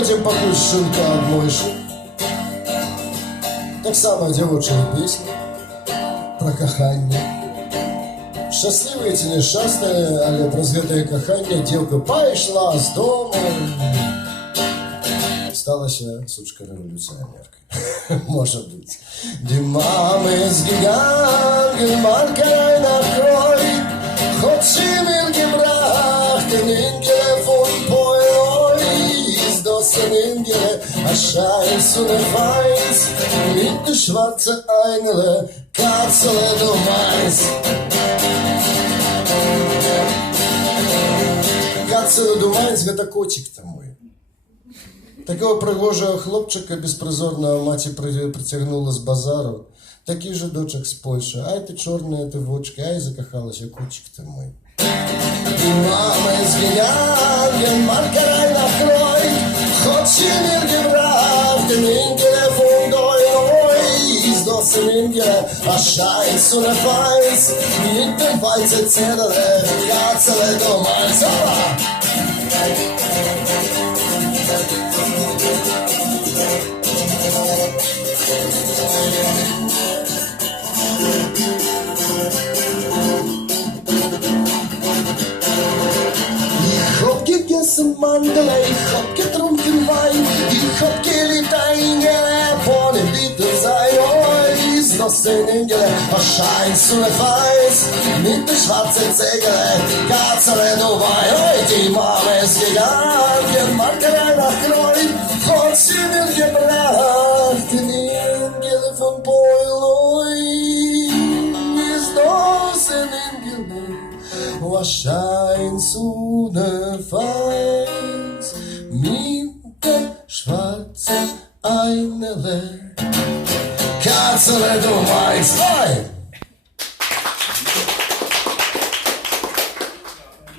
потім пакусь шинка об мой шум. Так само дівочої пісні про кохання. Щасливі ці нещасні, але праз гэтае кохання дівка пайшла з дому. Сталася сучка революціонерка. Может быть. Die Mama ist gegangen, man kann nachfreuen, hat sie mir gebracht, den Engel von Poirot. Ist das ein Engel, ein Scheiß und ein Weiß, mit der schwarzen Einle, Katzele, du meinst. Katzele, du meinst, это котик-то мой. Такого пригожого хлопчика безпризорного маті притягнула з базару. Такий же дочок з Польщі. Ай ти чорний, ти в очки, ай закохалася, кучик ти мой. Die Mama ist gegangen, man kann einen nachfreuen, hat sie mir gebracht, den Engel von Doiloi. Ist das ein Engel, ein Scheiß und ein Weiß, mit dem weißen Zedere, Katzele, du meinst, aber... Ich hab gegessen Mandel, ich hab getrunken Wein, ich hab geliebt Engel, ohne Bitte sein. Oh, ist das ein Engel, ein Scheiß und ein Weiß, mit der schwarzen Zegel, Katzele, du weißt. Oh, die Mama ist gegangen, man kann einer freuen, hat sie mir gebracht, den Engel von Poiloi. Ist das ein Engel, was scheint so ne Weiß, mit der schwarzen Einele. Katzele, du weißt,